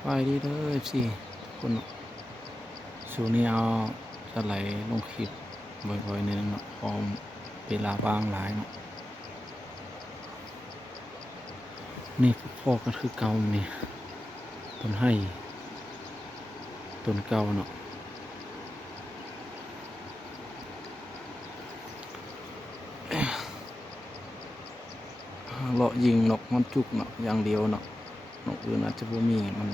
ไปดีเด้อสิคนเนาะช่วงนี้เอาจะไหลลงคลิปบ่อยๆในดงเนาะพร้อมเวลาว่างหลายเนาะนี่พ่อก็คือเก่านี่ต้นไห้ต้นเก่าเนาะเลาะยิงนกมันจุกเนาะอย่างเดียวเนาะนกอื่นอาจจะบ่มีมัน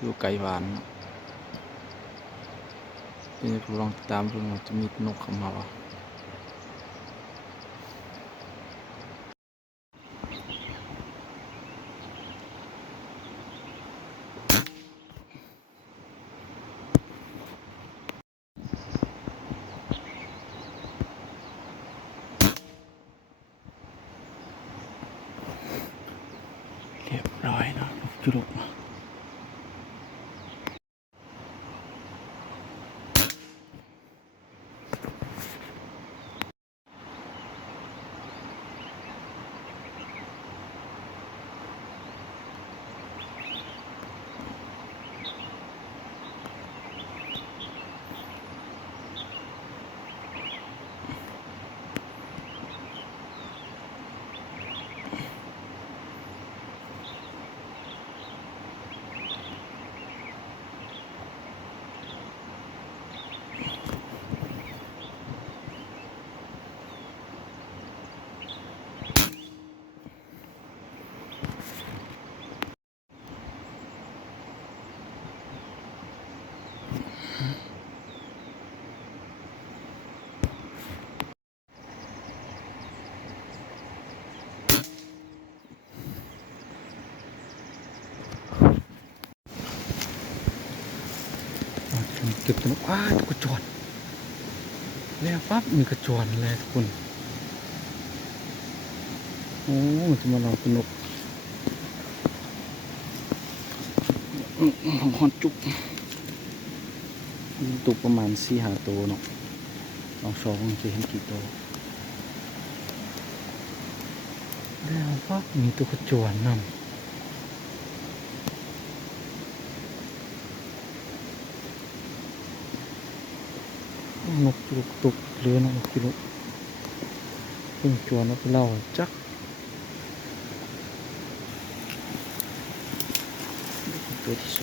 อยู่ไกลบ้านเนาะเดี๋ยวลองติดตามดูว่าจะมีนกเข้ามาบ่เรียบร้อยเนาะจุลกเนาะเก็บตัวว้าตัวกระจวนแล้วปั๊บมีกระจวนเลยทุกคนโอ้จะมาลองเป็นนกของฮอนจุกตุกประมาณ4-5 ตัวเนาะลองจะเห็นกี่ตัวแล้วปั๊บมีตัวกระจวนนำนกจุกตุกเรือนกจุกเพิ่งจวนนกเล่าจักตัวที่2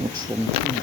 นกสมที่ไหน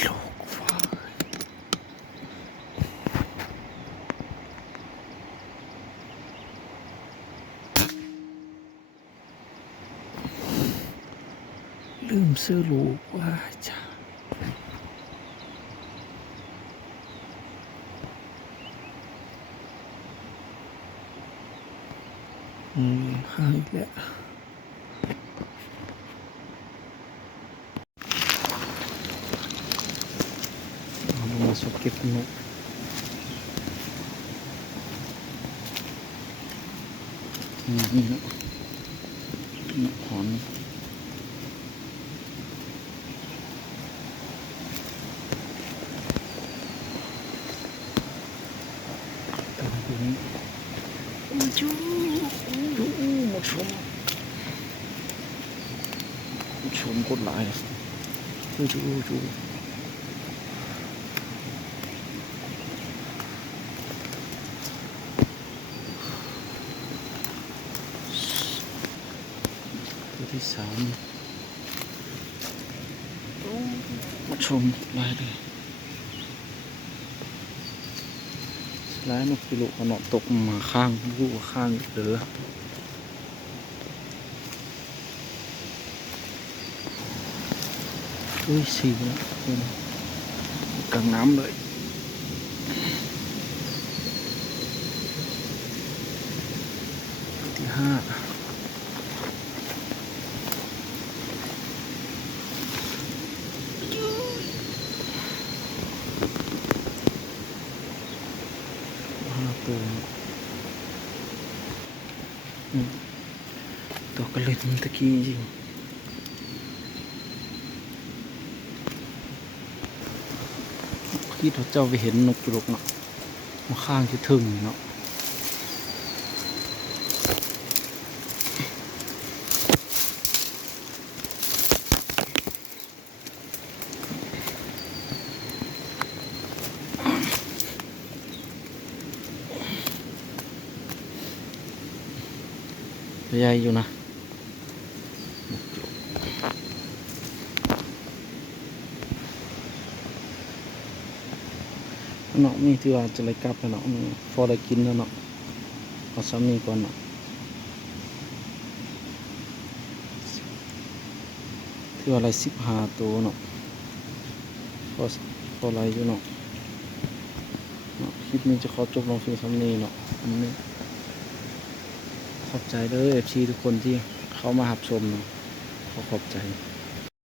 โลกฟ้าลืมซื้อลูกว่าจ้าหายแล้วเรามาสเก็บนกนี่นะนกหอนตัวนี้มาจูมาชมกดไลค์จู ที่สามมาชมลายเลยลายนกพิรุขนมตกมาข้างรูข้างหรืออุ้ยสีนะกลางน้ำเลยที่ห้าตัวกระเล็ดตะกี้จริงคิดว่าเจ้าไปเห็นนกจุลกเนาะมาข้างที่ถึงเนาะใหญ่อยู่นะเนาะนี่ที่ว่าจะเลยกลับแล้วเนาะพอได้กินแล้วเนาะเอาซ้ำนี้ก่อนเนาะที่ว่าอะไร15 ตัวเนาะพออะไรอยู่เนาะคลิปนี้จะขอจบลงเพียงซ้ำนี้เนาะขอบใจเด้อ FC ทุกคนที่เข้ามารับชมเนาะขอบใจ